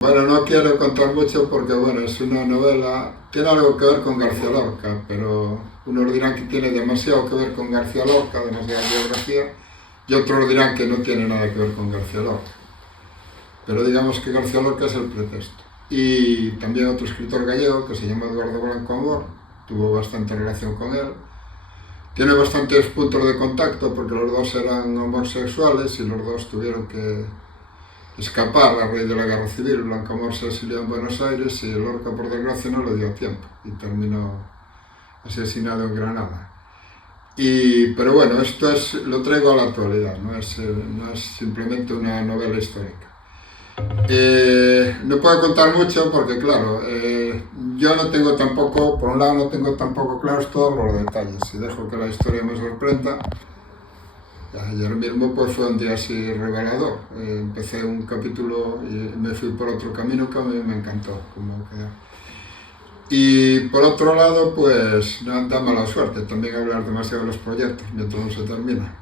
Bueno, no quiero contar mucho porque, bueno, es una novela, tiene algo que ver con García Lorca, pero unos dirán que tiene demasiado que ver con García Lorca, demasiada biografía, y otros dirán que no tiene nada que ver con García Lorca. Pero digamos que García Lorca es el pretexto. Y también otro escritor gallego que se llama Eduardo Blanco Amor, tuvo bastante relación con él. Tiene bastantes puntos de contacto porque los dos eran homosexuales y los dos tuvieron que escapar a raíz de la guerra civil. Blanco Amor se exilió en Buenos Aires y Lorca, por desgracia, no le dio tiempo y terminó asesinado en Granada. Pero bueno, lo traigo a la actualidad, no es simplemente una novela histórica. No puedo contar mucho porque, claro, yo no tengo tampoco, por un lado no tengo tampoco claros todos los detalles y dejo que la historia me sorprenda. Ayer mismo pues fue un día así revelador. Empecé un capítulo y me fui por otro camino que a mí me encantó cómo quedó. Y por otro lado, pues no da mala suerte también hablar demasiado de los proyectos mientras no se termina.